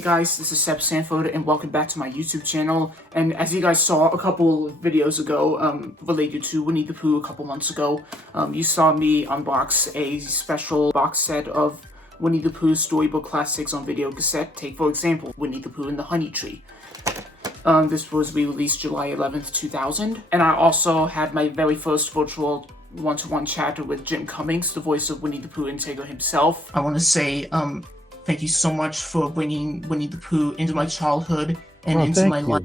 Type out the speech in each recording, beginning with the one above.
Hey guys, this is Seb Sanford and welcome back to my YouTube channel. And as you guys saw a couple videos ago, related to Winnie the Pooh a couple months ago, you saw me unbox a special box set of Winnie the Pooh storybook classics on video cassette. Take for example, Winnie the Pooh and the Honey Tree. This was re-released July 11th, 2000. And I also had my very first virtual one-to-one chat with Jim Cummings, the voice of Winnie the Pooh and Tigger himself. I want to say, thank you so much for bringing Winnie the Pooh into my childhood and into my life.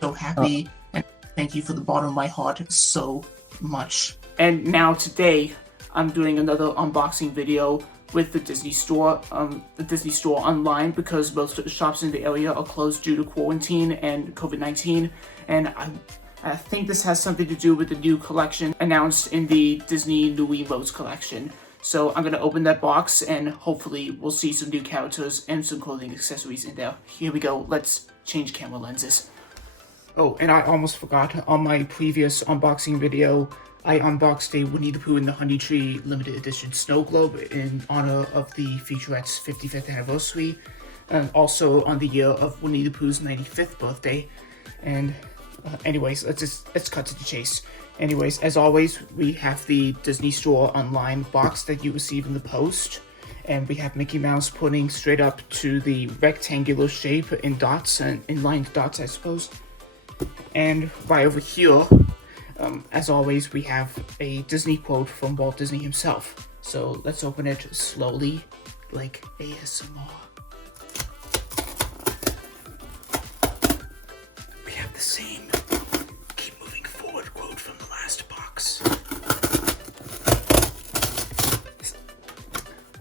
So happy, and thank you for the bottom of my heart so much. And now today, I'm doing another unboxing video with the Disney Store online, because most of the shops in the area are closed due to quarantine and COVID-19. And I think this has something to do with the new collection announced in the Disney nuiMOs collection. So I'm going to open that box and hopefully we'll see some new characters and some clothing accessories in there. Here we go. Let's change camera lenses. Oh, and I almost forgot. On my previous unboxing video, I unboxed a Winnie the Pooh and the Honey Tree limited edition snow globe in honor of the featurette's 55th anniversary, and also on the year of Winnie the Pooh's 95th birthday. And anyways, let's cut to the chase. Anyways, as always, we have the Disney Store online box that you receive in the post, and we have Mickey Mouse pointing straight up to the rectangular shape in dots, and in lined dots, I suppose. And right over here, as always, we have a Disney quote from Walt Disney himself. So let's open it slowly, like ASMR. We have the same keep moving forward quote from the last box.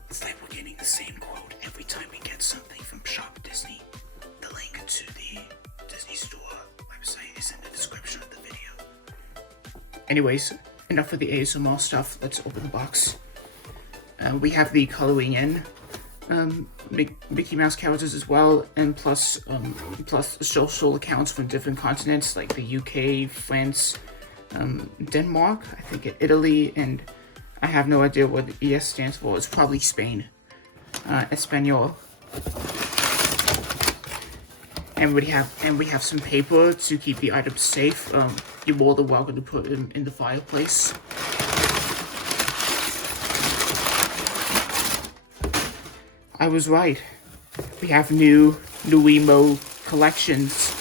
It's like we're getting the same quote every time we get something from Shop Disney. The link to the Disney Store website is in the description of the video. Anyways, enough of the ASMR stuff. Let's open the box. We have the coloring in Mickey Mouse characters as well, and plus social accounts from different continents like the UK, France, Denmark, I think Italy, and I have no idea what the ES stands for. It's probably Spain, Espanol. And we have some paper to keep the items safe. You're more than welcome to put them in the fireplace. I was right. We have new nuiMO collections.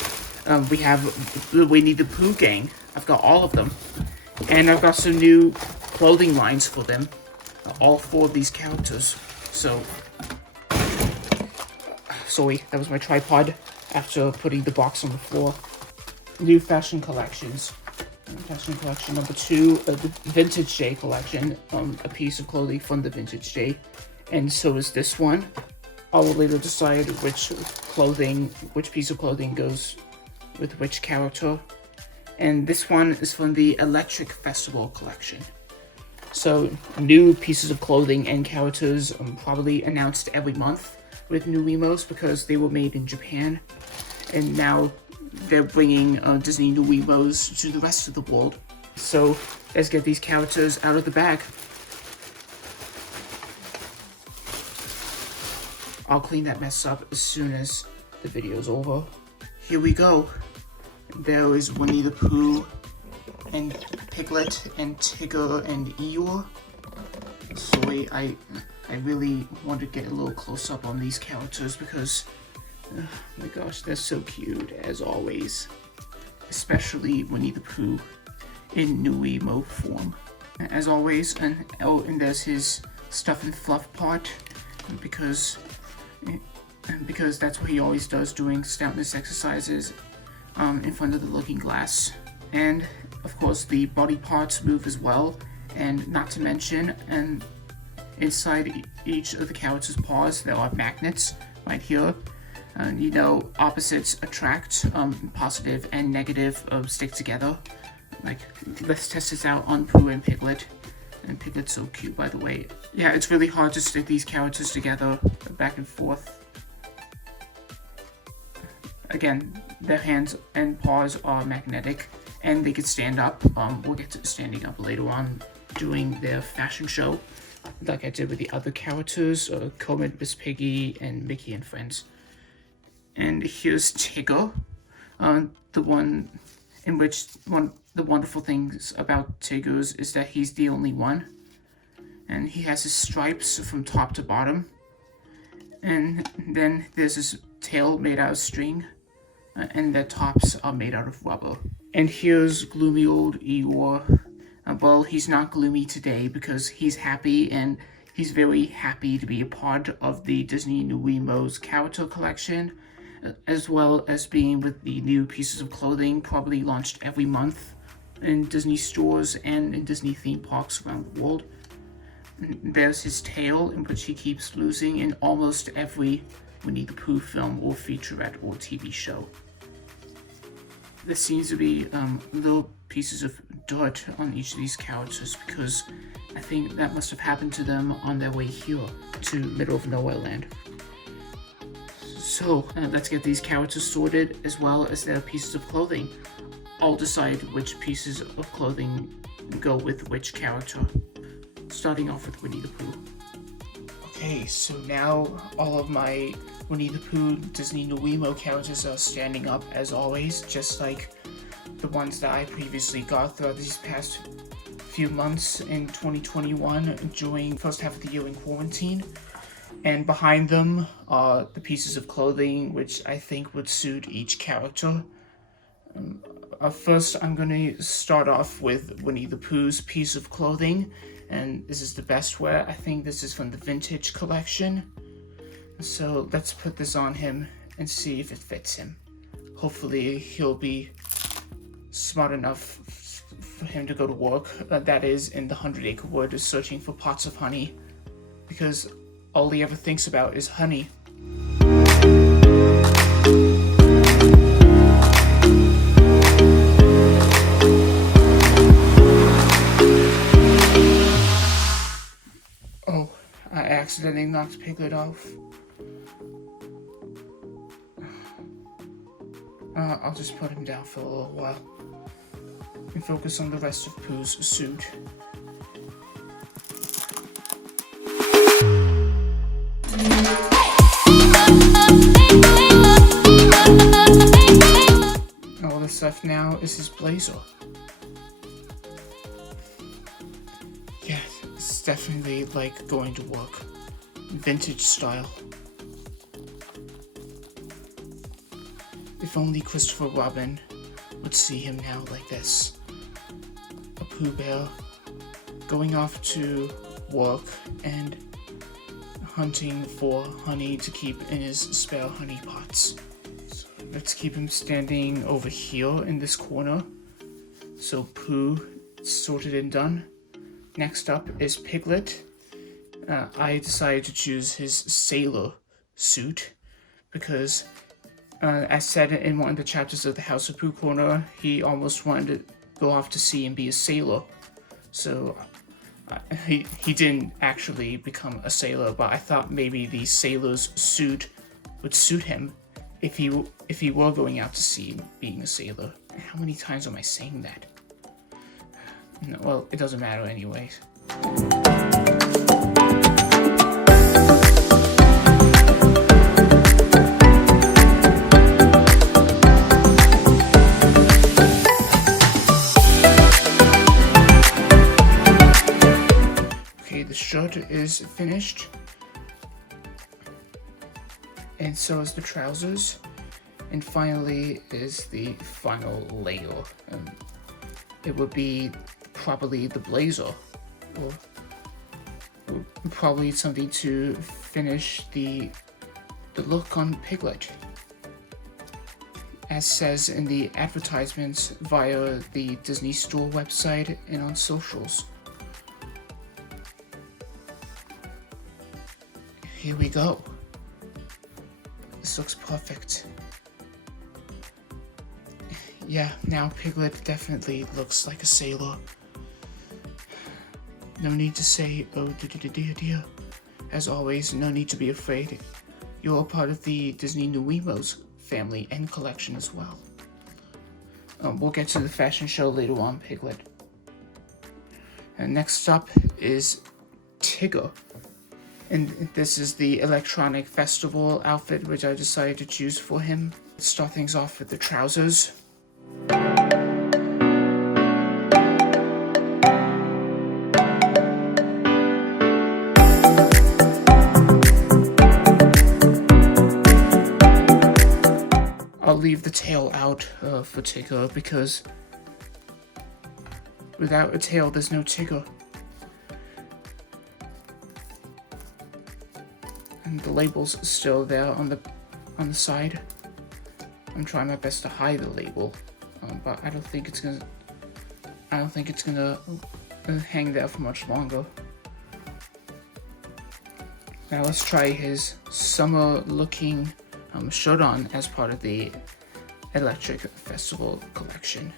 We have the Winnie the Pooh gang. I've got all of them. And I've got some new clothing lines for them. All 4 of these characters. So, sorry, that was my tripod after putting the box on the floor. New fashion collections. Fashion collection number 2, the Vintage Day collection. A piece of clothing from the Vintage Day. And so is this one. I will later decide which piece of clothing goes with which character. And this one is from the Electric Festival collection. So new pieces of clothing and characters probably announced every month with nuiMOs, because they were made in Japan. And now they're bringing Disney nuiMOs to the rest of the world. So let's get these characters out of the bag. I'll clean that mess up as soon as the video's over. Here we go. There is Winnie the Pooh and Piglet and Tigger and Eeyore. Sorry, I really want to get a little close up on these characters because, oh my gosh, they're so cute as always. Especially Winnie the Pooh in nuiMO form. As always, and there's his stuff and fluff part, because that's what he always does during stoutness exercises in front of the looking glass. And of course the body parts move as well, and not to mention, and inside each of the characters' paws there are magnets right here. And you know, opposites attract, positive and negative stick together. Like, let's test this out on Pooh and Piglet. And Piglet's so cute, by the way. Yeah, it's really hard to stick these characters together back and forth. Again, their hands and paws are magnetic, and they can stand up. We'll get to standing up later on during their fashion show, like I did with the other characters, Comet, Miss Piggy, and Mickey and Friends. And here's Tigger, the one in which the wonderful things about Tigger's is that he's the only one. And he has his stripes from top to bottom. And then there's his tail made out of string, and the tops are made out of rubber. And here's gloomy old Eeyore. Well, he's not gloomy today because he's happy, and he's very happy to be a part of the Disney nuiMOs character collection, as well as being with the new pieces of clothing probably launched every month in Disney stores and in Disney theme parks around the world. There's his tail, in which he keeps losing in almost every Winnie the Pooh film or featurette or TV show. There seems to be little pieces of dirt on each of these characters because I think that must have happened to them on their way here to Middle of Nowhere Land. So let's get these characters sorted as well as their pieces of clothing. I'll decide which pieces of clothing go with which character. Starting off with Winnie the Pooh. Okay, so now all of my Winnie the Pooh Disney nuiMO characters are standing up as always, just like the ones that I previously got throughout these past few months in 2021 during the first half of the year in quarantine. And behind them are the pieces of clothing which I think would suit each character. First, I'm going to start off with Winnie the Pooh's piece of clothing. And this is the best wear. I think this is from the vintage collection. So let's put this on him and see if it fits him. Hopefully he'll be smart enough for him to go to work. That is in the 100-acre wood searching for pots of honey. Because all he ever thinks about is honey. I accidentally knocked Piglet off. I'll just put him down for a little while and focus on the rest of Pooh's suit. All that's left now is his blazer. Yeah, it's definitely like going to work. Vintage style. If only Christopher Robin would see him now like this. A Pooh Bear going off to work and hunting for honey to keep in his spare honey pots. So let's keep him standing over here in this corner. So Pooh sorted and done. Next up is Piglet. I decided to choose his sailor suit because, as said in one of the chapters of the House of Pooh Corner, he almost wanted to go off to sea and be a sailor. So he didn't actually become a sailor, but I thought maybe the sailor's suit would suit him if he were going out to sea being a sailor. How many times am I saying that? No, well, it doesn't matter anyways. Okay, the shirt is finished. And so is the trousers. And finally is the final layer. It would be probably the blazer, or probably something to finish the look on Piglet, as says in the advertisements via the Disney Store website and on socials. Here we go. This looks perfect. Yeah, now Piglet definitely looks like a sailor. No need to say, oh dear. As always, no need to be afraid. You're a part of the Disney nuiMOs family and collection as well. We'll get to the fashion show later on, Piglet. And next up is Tigger. And this is the electronic festival outfit which I decided to choose for him. Let's start things off with the trousers. I'll leave the tail out for Tigger because without a tail there's no Tigger. And the label's still there on the side. I'm trying my best to hide the label, but I don't think it's gonna hang there for much longer. Now let's try his summer-looking shirt on as part of the Electric Festival collection.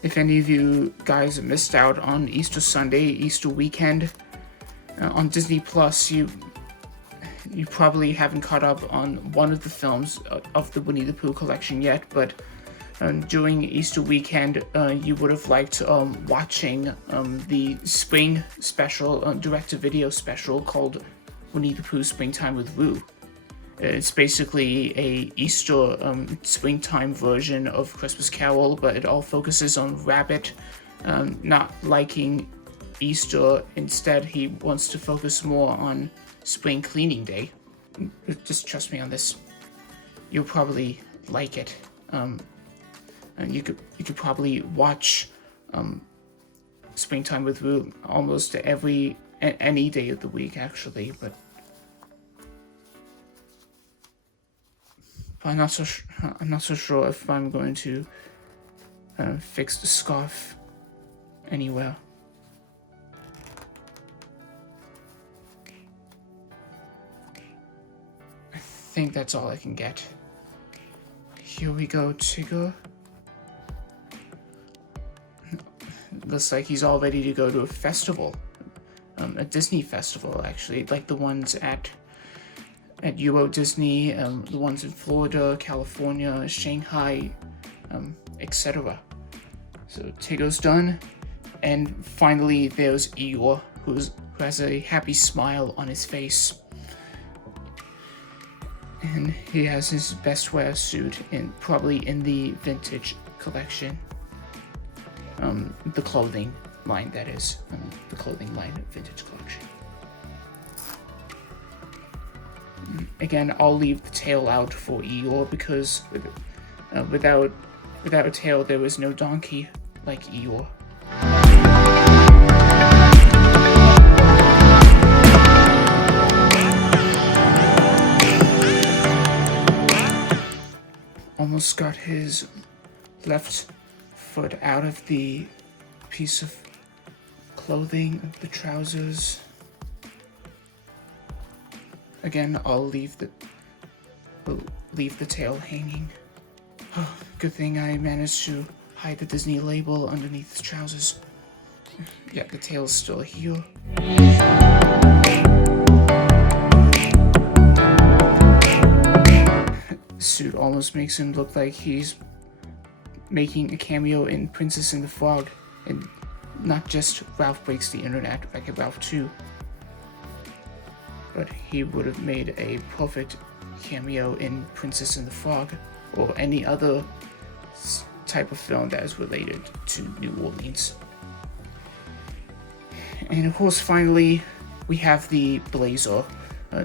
If any of you guys missed out on Easter Sunday, Easter weekend, on Disney Plus, you probably haven't caught up on one of the films of the Winnie the Pooh collection yet, but during Easter weekend, you would have liked watching the spring special, direct-to-video special called Winnie the Pooh Springtime with Roo. It's basically a Easter springtime version of Christmas Carol, but it all focuses on Rabbit not liking Easter. Instead, he wants to focus more on Spring Cleaning Day. Just trust me on this. You'll probably like it. And you could probably watch Springtime with Roo almost any day of the week, actually, but I'm not so sure if I'm going to fix the scarf anywhere. I think that's all I can get. Here we go, Tigger. Looks like he's all ready to go to a festival, a Disney festival, actually, like the ones at Euro Disney, the ones in Florida, California, Shanghai, etc. So Tigger's done, and finally there's Eeyore, who has a happy smile on his face. And he has his best wear suit, probably in the vintage collection. The clothing line, that is. The clothing line vintage collection. Again, I'll leave the tail out for Eeyore because without a tail there is no donkey like Eeyore. Almost got his left foot out of the piece of clothing, the trousers. Again, I'll leave the tail hanging. Oh, good thing I managed to hide the Disney label underneath the trousers. Yeah, the tail's still here. Suit almost makes him look like he's making a cameo in Princess and the Frog, and not just Ralph Breaks the Internet, Wreck-It Ralph 2. But he would have made a perfect cameo in Princess and the Frog, or any other type of film that is related to New Orleans. And of course, finally, we have the blazer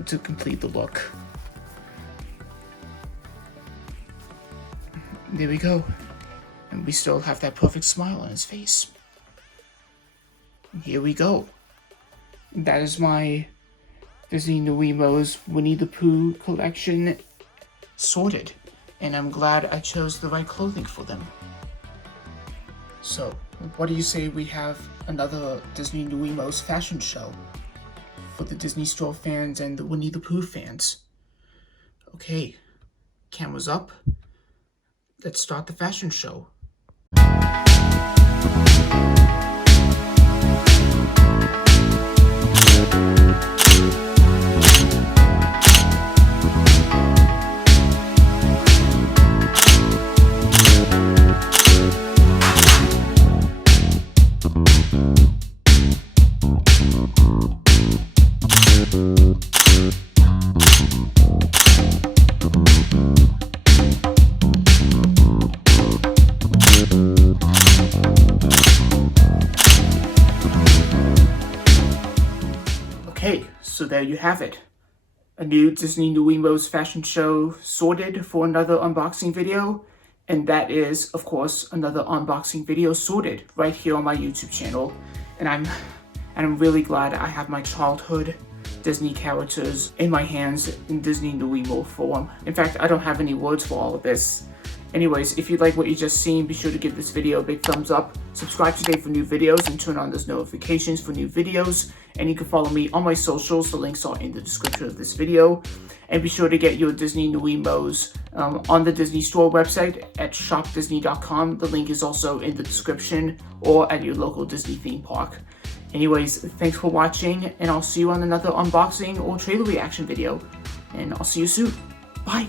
to complete the look. There we go. And we still have that perfect smile on his face. Here we go. That is my Disney nuiMOs Winnie the Pooh collection sorted. And I'm glad I chose the right clothing for them. So, what do you say we have another Disney nuiMOs fashion show for the Disney Store fans and the Winnie the Pooh fans? Okay, cameras up. Let's start the fashion show. there you have it. A new Disney nuiMOs fashion show sorted for another unboxing video. And that is, of course, another unboxing video sorted right here on my YouTube channel. And I'm really glad I have my childhood Disney characters in my hands in Disney nuiMO form. In fact, I don't have any words for all of this. Anyways, if you like what you just seen, be sure to give this video a big thumbs up, subscribe today for new videos, and turn on those notifications for new videos. And you can follow me on my socials, the links are in the description of this video. And be sure to get your Disney nuiMOs on the Disney Store website at shopdisney.com. The link is also in the description, or at your local Disney theme park. Anyways, thanks for watching, and I'll see you on another unboxing or trailer reaction video. And I'll see you soon. Bye!